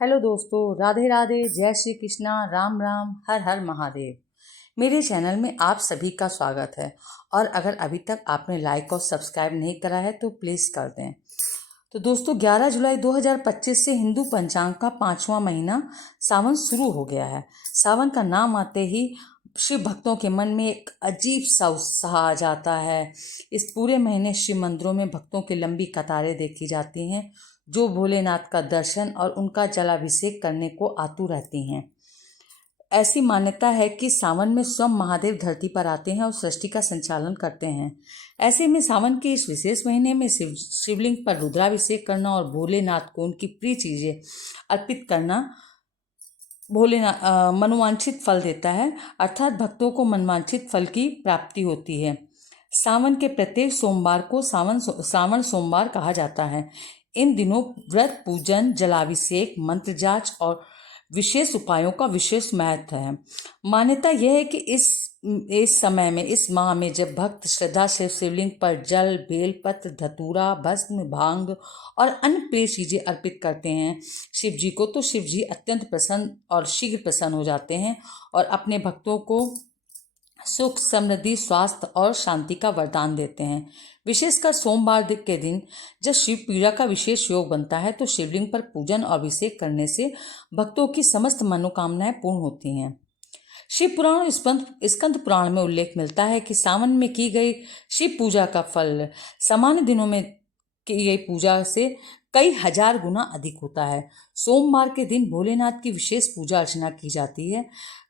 Hello दोस्तों, राधे राधे, जय श्री कृष्णा, राम राम, हर हर महादेव। मेरे चैनल में आप सभी का स्वागत है। और अगर अभी तक आपने लाइक और सब्सक्राइब नहीं करा है तो प्लीज़ कर दें। तो दोस्तों, 11 जुलाई 2025 से हिंदू पंचांग का 5वां महीना सावन शुरू हो गया है। सावन का नाम आते ही शिव भक्तों के मन में एक अजीब सा उत्साह आ जाता है। इस पूरे महीने शिव मंदिरों में भक्तों की लंबी कतारें देखी जाती हैं, जो भोलेनाथ का दर्शन और उनका जलाभिषेक करने को आतुर रहती हैं। ऐसी मान्यता है कि सावन में स्वयं महादेव धरती पर आते हैं और सृष्टि का संचालन करते हैं। ऐसे में सावन के इस विशेष महीने में शिवलिंग पर रुद्राभिषेक करना और भोलेनाथ को उनकी प्रिय चीज़ें अर्पित करना भोलेनाथ मनोवांछित फल देता है, अर्थात भक्तों को मनवांछित फल की प्राप्ति होती है। सावन के प्रत्येक सोमवार को सावन सोमवार कहा जाता है। इन दिनों व्रत, पूजन, जलाभिषेक, मंत्र जाच और विशेष उपायों का विशेष महत्व है। मान्यता यह है कि इस समय में, इस माह में, जब भक्त श्रद्धा से शिवलिंग पर जल, बेलपत्र, धतूरा, भस्म, भांग और अन्य प्रिय चीज़ें अर्पित करते हैं शिव जी को, तो शिव जी अत्यंत प्रसन्न और शीघ्र प्रसन्न हो जाते हैं और अपने भक्तों को सुख, समृद्धि, स्वास्थ्य और शांति का वरदान देते हैं। विशेषकर सोमवार के दिन जब शिव पूजा का विशेष योग बनता है तो शिवलिंग पर पूजन और अभिषेक करने से भक्तों की समस्त मनोकामनाएं पूर्ण होती हैं। शिव पुराण और स्कंद पुराण में उल्लेख मिलता है कि सावन में की गई शिव पूजा का फल सामान्य दिनों में की गई पूजा से कई हजार गुना अधिक होता है। सोमवार के दिन भोलेनाथ की विशेष पूजा अर्चना की जाती है।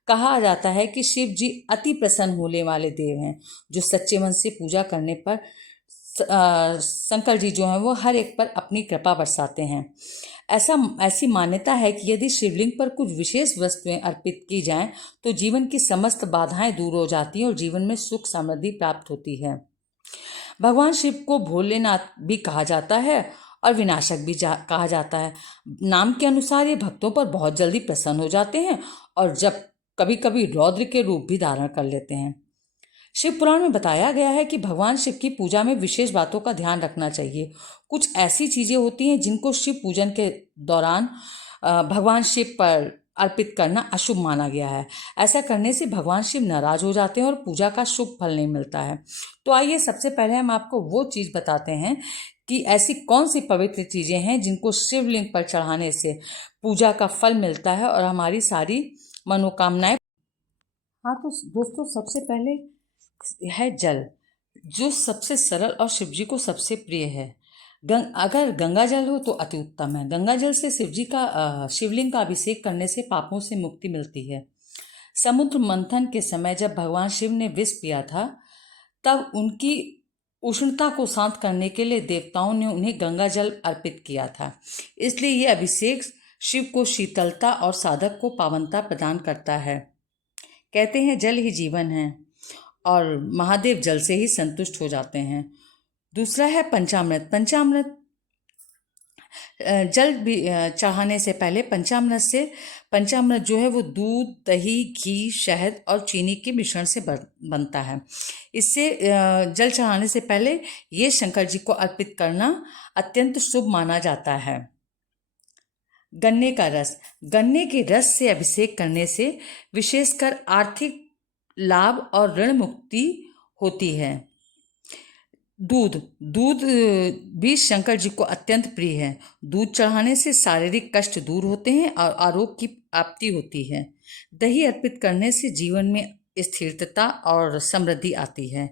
कहा जाता है कि शिव जी अति प्रसन्न होने वाले देव हैं, जो सच्चे मन से पूजा करने पर शंकर जी जो हैं वो हर एक पर अपनी कृपा बरसाते हैं। ऐसी मान्यता है कि यदि शिवलिंग पर कुछ विशेष वस्तुएं अर्पित की जाएं तो जीवन की समस्त बाधाएं दूर हो जाती हैं और जीवन में सुख समृद्धि प्राप्त होती है। भगवान शिव को भोलेनाथ भी कहा जाता है और विनाशक भी कहा जाता है। नाम के अनुसार ये भक्तों पर बहुत जल्दी प्रसन्न हो जाते हैं और जब कभी कभी रौद्र के रूप भी धारण कर लेते हैं। शिव पुराण में बताया गया है कि भगवान शिव की पूजा में विशेष बातों का ध्यान रखना चाहिए। कुछ ऐसी चीज़ें होती हैं जिनको शिव पूजन के दौरान भगवान शिव पर अर्पित करना अशुभ माना गया है। ऐसा करने से भगवान शिव नाराज हो जाते हैं और पूजा का शुभ फल नहीं मिलता है। तो आइए सबसे पहले हम आपको वो चीज़ बताते हैं कि ऐसी कौन सी पवित्र चीज़ें हैं जिनको शिवलिंग पर चढ़ाने से पूजा का फल मिलता है और हमारी सारी मनोकामनाएं। हाँ, तो दोस्तों, सबसे पहले है जल, जो सबसे सरल और शिवजी को सबसे प्रिय है। अगर गंगा जल हो तो अति उत्तम है। गंगा जल से शिवलिंग का अभिषेक करने से पापों से मुक्ति मिलती है। समुद्र मंथन के समय जब भगवान शिव ने विष पिया था, तब उनकी उष्णता को शांत करने के लिए देवताओं ने उन्हें गंगा जल अर्पित किया था। इसलिए ये अभिषेक शिव को शीतलता और साधक को पावनता प्रदान करता है। कहते हैं जल ही जीवन है और महादेव जल से ही संतुष्ट हो जाते हैं। दूसरा है पंचामृत। जल भी चढ़ाने से पहले पंचामृत जो है वो दूध, दही, घी, शहद और चीनी के मिश्रण से बनता है। इससे जल चढ़ाने से पहले ये शंकर जी को अर्पित करना अत्यंत शुभ माना जाता है। गन्ने का रस। गन्ने के रस से अभिषेक करने से विशेषकर आर्थिक लाभ और ऋण मुक्ति होती है। दूध भी शंकर जी को अत्यंत प्रिय है। दूध चढ़ाने से शारीरिक कष्ट दूर होते हैं और आरोग्य की प्राप्ति होती है। दही अर्पित करने से जीवन में स्थिरता और समृद्धि आती है।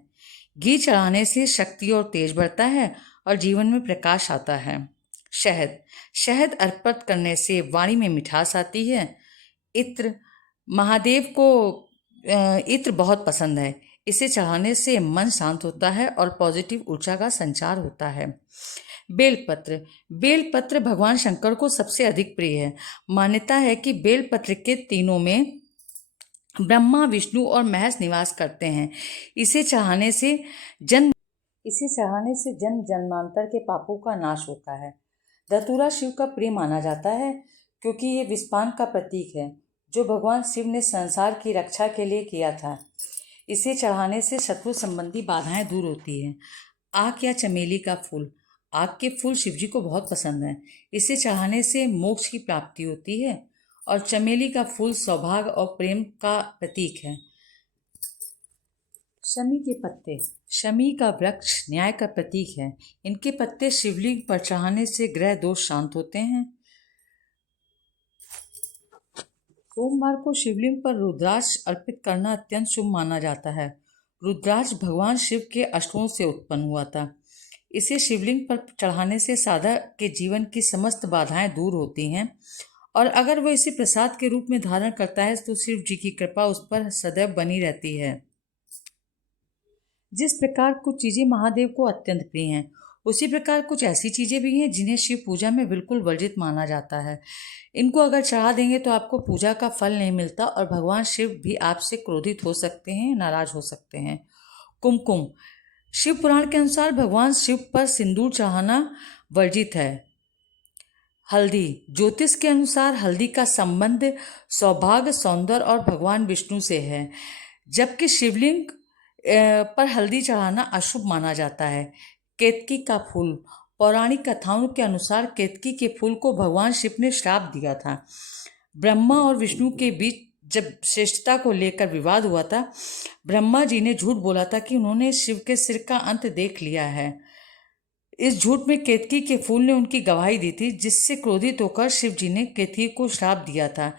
घी चढ़ाने से शक्ति और तेज बढ़ता है और जीवन में प्रकाश आता है। शहद अर्पित करने से वाणी में मिठास आती है। इत्र, महादेव को इत्र बहुत पसंद है। इसे चढ़ाने से मन शांत होता है और पॉजिटिव ऊर्जा का संचार होता है। बेलपत्र भगवान शंकर को सबसे अधिक प्रिय है। मान्यता है कि बेलपत्र के तीनों में ब्रह्मा, विष्णु और महेश निवास करते हैं। इसे चढ़ाने से जन्म जन्मांतर के पापों का नाश होता है। धतूरा शिव का प्रिय माना जाता है क्योंकि ये विषपान का प्रतीक है, जो भगवान शिव ने संसार की रक्षा के लिए किया था। इसे चढ़ाने से शत्रु संबंधी बाधाएं दूर होती हैं। आक या चमेली का फूल। आग के फूल शिवजी को बहुत पसंद हैं। इसे चढ़ाने से मोक्ष की प्राप्ति होती है। और चमेली का फूल सौभाग्य और प्रेम का प्रतीक है। शमी के पत्ते। शमी का वृक्ष न्याय का प्रतीक है। इनके पत्ते शिवलिंग पर चढ़ाने से ग्रह दोष शांत होते हैं। सोमवार को शिवलिंग पर रुद्राक्ष अर्पित करना अत्यंत शुभ माना जाता है। रुद्राक्ष भगवान शिव के अश्वों से उत्पन्न हुआ था। इसे शिवलिंग पर चढ़ाने से साधक के जीवन की समस्त बाधाएं दूर होती हैं और अगर वो इसे प्रसाद के रूप में धारण करता है तो शिव जी की कृपा उस पर सदैव बनी रहती है। जिस प्रकार कुछ चीज़ें महादेव को अत्यंत प्रिय हैं, उसी प्रकार कुछ ऐसी चीज़ें भी हैं जिन्हें शिव पूजा में बिल्कुल वर्जित माना जाता है। इनको अगर चढ़ा देंगे तो आपको पूजा का फल नहीं मिलता और भगवान शिव भी आपसे क्रोधित हो सकते हैं, नाराज हो सकते हैं। कुमकुम। शिव पुराण के अनुसार भगवान शिव पर सिंदूर चढ़ाना वर्जित है। हल्दी। ज्योतिष के अनुसार हल्दी का संबंध सौभाग्य, सौंदर्य और भगवान विष्णु से है, जबकि शिवलिंग पर हल्दी चढ़ाना अशुभ माना जाता है। केतकी का फूल। पौराणिक कथाओं के अनुसार केतकी के फूल को भगवान शिव ने श्राप दिया था। ब्रह्मा और विष्णु के बीच जब श्रेष्ठता को लेकर विवाद हुआ था, ब्रह्मा जी ने झूठ बोला था कि उन्होंने शिव के सिर का अंत देख लिया है। इस झूठ में केतकी के फूल ने उनकी गवाही दी थी, जिससे क्रोधित होकर शिव जी ने केतकी को श्राप दिया था।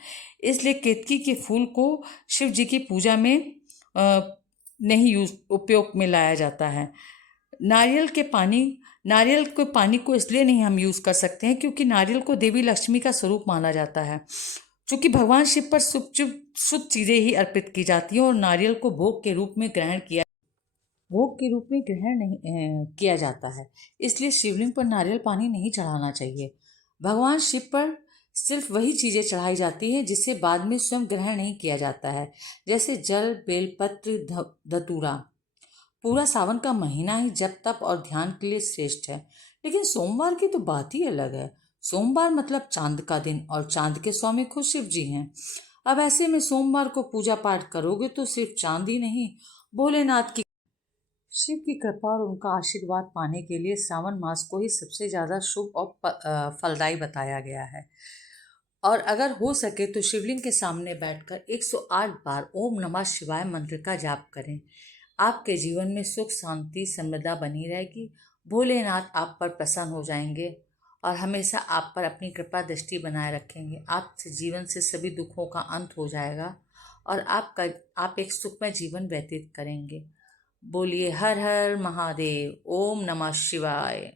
इसलिए केतकी के फूल को शिव जी की पूजा में नहीं उपयोग में लाया जाता है। नारियल के पानी को इसलिए नहीं हम यूज़ कर सकते हैं क्योंकि नारियल को देवी लक्ष्मी का स्वरूप माना जाता है। चूँकि भगवान शिव पर शुद्ध चीज़ें ही अर्पित की जाती हैं और नारियल को भोग के रूप में ग्रहण नहीं किया जाता है, इसलिए शिवलिंग पर नारियल पानी नहीं चढ़ाना चाहिए। भगवान शिव पर सिर्फ वही चीज़ें चढ़ाई जाती हैं जिसे बाद में स्वयं ग्रहण नहीं किया जाता है, जैसे जल, बेलपत्र, धतूरा। पूरा सावन का महीना ही जप, तप और ध्यान के लिए श्रेष्ठ है, लेकिन सोमवार की तो बात ही अलग है। सोमवार मतलब चांद का दिन और चांद के स्वामी खुद शिव जी हैं। अब ऐसे में सोमवार को पूजा पाठ करोगे तो सिर्फ चांद ही नहीं, भोलेनाथ की शिव की कृपा और उनका आशीर्वाद पाने के लिए सावन मास को ही सबसे ज़्यादा शुभ और फलदायी बताया गया है। और अगर हो सके तो शिवलिंग के सामने बैठकर 108 बार ओम नमः शिवाय मंत्र का जाप करें। आपके जीवन में सुख, शांति, समृद्धि बनी रहेगी। भोलेनाथ आप पर प्रसन्न हो जाएंगे और हमेशा आप पर अपनी कृपा दृष्टि बनाए रखेंगे। आपसे जीवन से सभी दुखों का अंत हो जाएगा और आप एक सुखमय जीवन व्यतीत करेंगे। बोलिए हर हर महादेव। ओम नमः शिवाय।